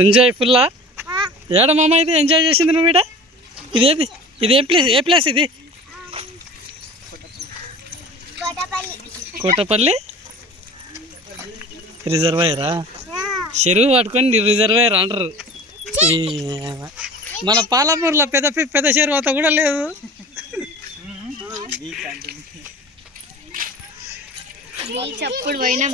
enjoy ఫుల్లా ఏడ మామ ఇది ఎంజాయ్ చేసింది నువ్వు ఈడ ఇదేది ఇది ఏ ప్లేస్ ఇది కోటపల్లి రిజర్వాయరా చెరువు పట్టుకొని రిజర్వాయర్ అంటారు మన పాలమూరులో పెద్ద చెరువు అంతా కూడా లేదు చెప్పుడు పోయినాం